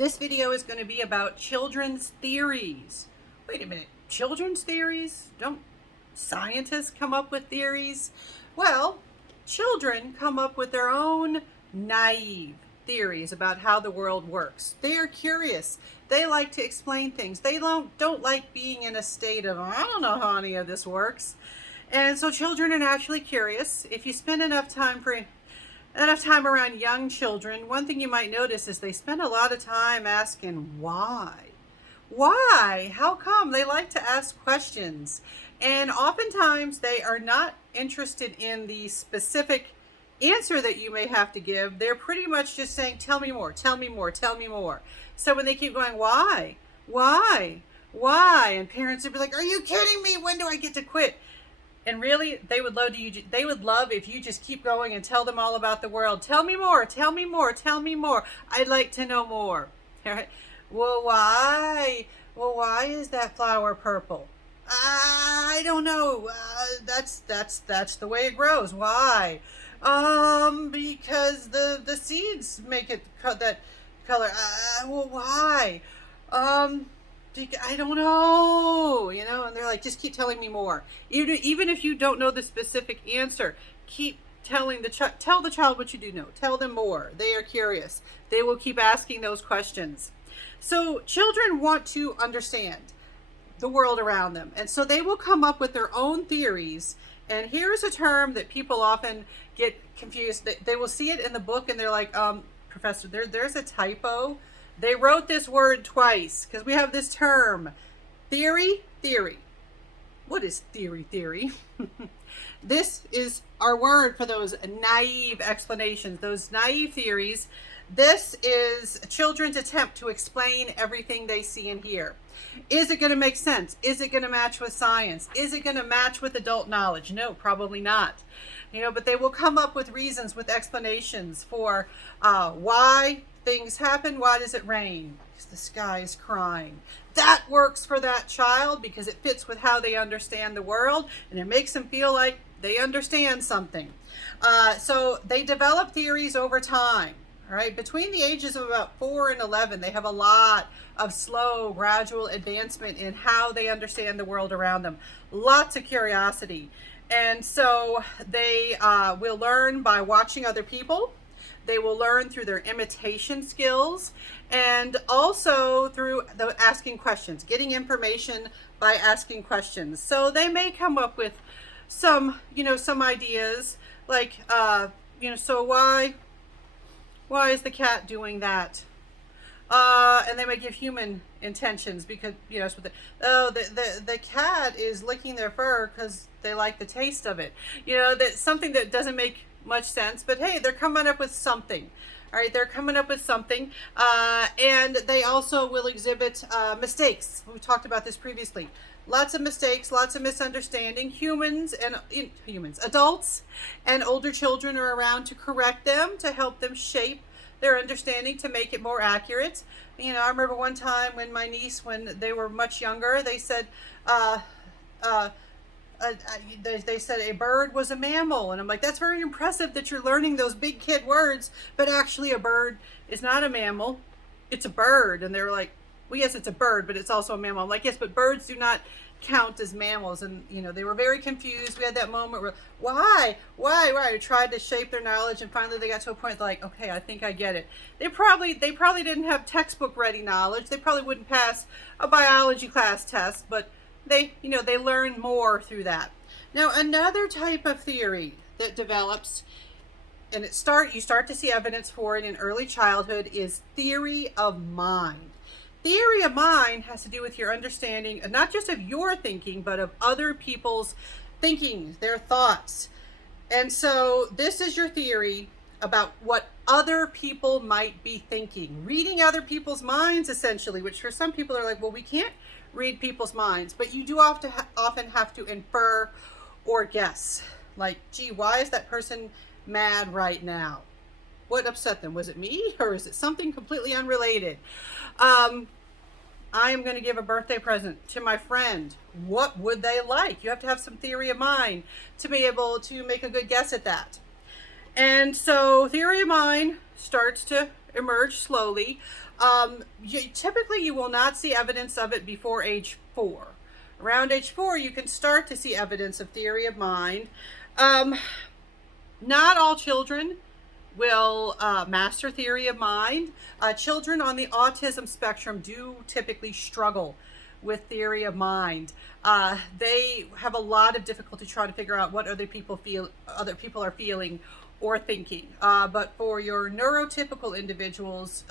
This video is going to be about children's theories. Wait a minute, children's theories? Don't scientists come up with theories? Well, children come up with their own naive theories about how the world works. They are curious. They like to explain things. They don't like being in a state of, I don't know how any of this works. And so children are naturally curious. If you spend enough time around young children, one thing you might notice is they spend a lot of time asking why. Why? How come? They like to ask questions. And oftentimes they are not interested in the specific answer that you may have to give. They're pretty much just saying, tell me more, tell me more, tell me more. So when they keep going, why? Why? Why? And parents would be like, are you kidding me? When do I get to quit? And really, they would love if you just keep going and tell them all about the world. Tell me more, tell me more, tell me more. I'd like to know more. All right. Well, why? Well, why is that flower purple? I don't know. That's the way it grows. Why? Because the seeds make it that color. Well, why? I don't know, and they're like, just keep telling me more. Even if you don't know the specific answer, keep telling tell the child what you do know. Tell them more. They are curious. They will keep asking those questions. So children want to understand the world around them. And so they will come up with their own theories. And here's a term that people often get confused. They will see it in the book and they're like, Professor, there's a typo. They wrote this word twice because we have this term, theory. What is theory? This is our word for those naive explanations, those naive theories. This is children's attempt to explain everything they see and hear. Is it going to make sense? Is it going to match with science? Is it going to match with adult knowledge? No, probably not. But they will come up with reasons, with explanations for why things happen. Why does it rain? Because the sky is crying. That works for that child because it fits with how they understand the world and it makes them feel like they understand something. So they develop theories over time. All right, between the ages of about 4 and 11, they have a lot of slow, gradual advancement in how they understand the world around them. Lots of curiosity. And so they will learn by watching other people. They will learn through their imitation skills and also through asking questions, getting information by asking questions. So they may come up with some ideas like, so why is the cat doing that? And they might give human intentions because, the cat is licking their fur because they like the taste of it. That's something that doesn't make much sense, but hey, they're coming up with something. All right, they're coming up with something. And they also will exhibit mistakes. We talked about this previously. Lots of mistakes, lots of misunderstanding. Adults and older children are around to correct them, to help them shape their understanding, to make it more accurate. I remember one time when my niece, when they were much younger, they said, they said a bird was a mammal. And I'm like, that's very impressive that you're learning those big kid words, but actually a bird is not a mammal. It's a bird. And they were like, well, yes, it's a bird, but it's also a mammal. I'm like, yes, but birds do not count as mammals. And they were very confused. We had that moment where, why I tried to shape their knowledge, and finally they got to a point like, okay, I think I get it. They probably didn't have textbook ready knowledge. They probably wouldn't pass a biology class test, but they learn more through that. Now, another type of theory that develops, and you start to see evidence for it in early childhood, is theory of mind. Theory of mind has to do with your understanding, not just of your thinking, but of other people's thinking, their thoughts. And so this is your theory about what other people might be thinking. Reading other people's minds, essentially, which for some people are like, well, we can't read people's minds, but you do often have to infer or guess. Like, gee, why is that person mad right now? What upset them? Was it me, or is it something completely unrelated? I am going to give a birthday present to my friend. What would they like? You have to have some theory of mind to be able to make a good guess at that. And so theory of mind starts to emerge slowly. Typically you will not see evidence of it before age 4. Around age 4, you can start to see evidence of theory of mind. Not all children will master theory of mind. Children on the autism spectrum do typically struggle with theory of mind. They have a lot of difficulty trying to figure out what other people are feeling or thinking. But for your neurotypical individuals,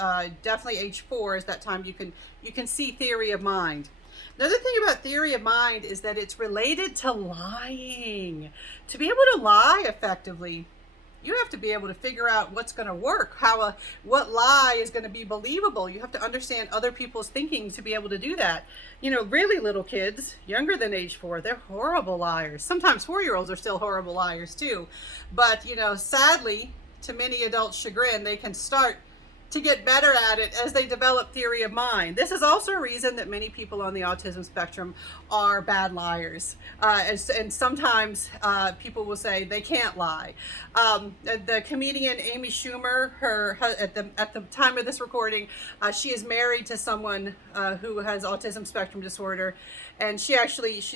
definitely age 4 is that time you can see theory of mind. Another thing about theory of mind is that it's related to lying. To be able to lie effectively, you have to be able to figure out what's going to work, what lie is going to be believable. You have to understand other people's thinking to be able to do that. Really little kids, younger than age 4, they're horrible liars. Sometimes 4-year-olds are still horrible liars too. But, sadly, to many adults' chagrin, they can start to get better at it as they develop theory of mind. This is also a reason that many people on the autism spectrum are bad liars. And sometimes people will say they can't lie. The comedian Amy Schumer, at the time of this recording, she is married to someone who has autism spectrum disorder. And she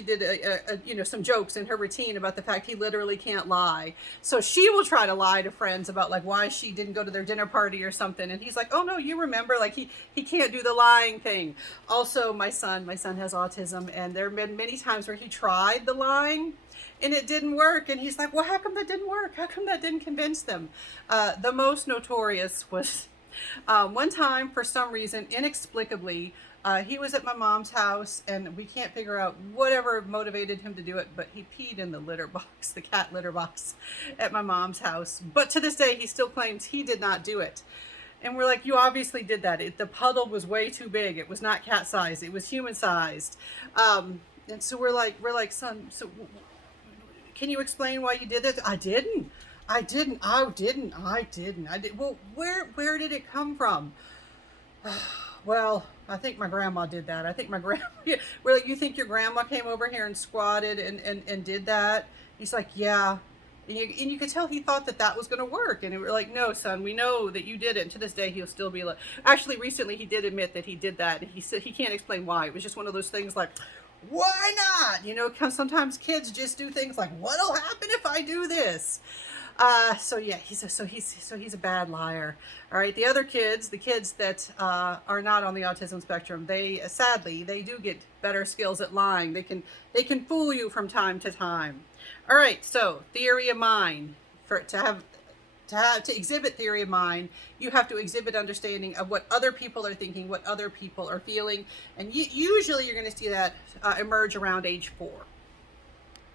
did some jokes in her routine about the fact he literally can't lie. So she will try to lie to friends about like why she didn't go to their dinner party or something. And he's like, oh no, you remember, like he can't do the lying thing. Also, my son has autism, and there have been many times where he tried the lying and it didn't work. And he's like, well, how come that didn't work? How come that didn't convince them? The most notorious was one time, for some reason, inexplicably, he was at my mom's house, and we can't figure out whatever motivated him to do it, but he peed in the litter box, the cat litter box at my mom's house. But to this day, he still claims he did not do it. And we're like, you obviously did that. The puddle was way too big. It was not cat sized. It was human sized. And so we're like, son, so can you explain why you did this? I didn't. Well, where did it come from? Well, I think my grandma did that. I think my grandma, we're like, you think your grandma came over here and squatted and did that? He's like, yeah. And you could tell he thought that was going to work. And we're like, no, son, we know that you did it. And to this day, he'll still be like, actually, recently he did admit that he did that. And he said he can't explain why. It was just one of those things like, why not? Sometimes kids just do things like, what'll happen if I do this? So yeah, he's a bad liar. All right. The other kids, the kids that are not on the autism spectrum, they sadly do get better skills at lying. They can fool you from time to time. All right. So theory of mind, to exhibit theory of mind, you have to exhibit understanding of what other people are thinking, what other people are feeling, and usually you're going to see that emerge around age 4.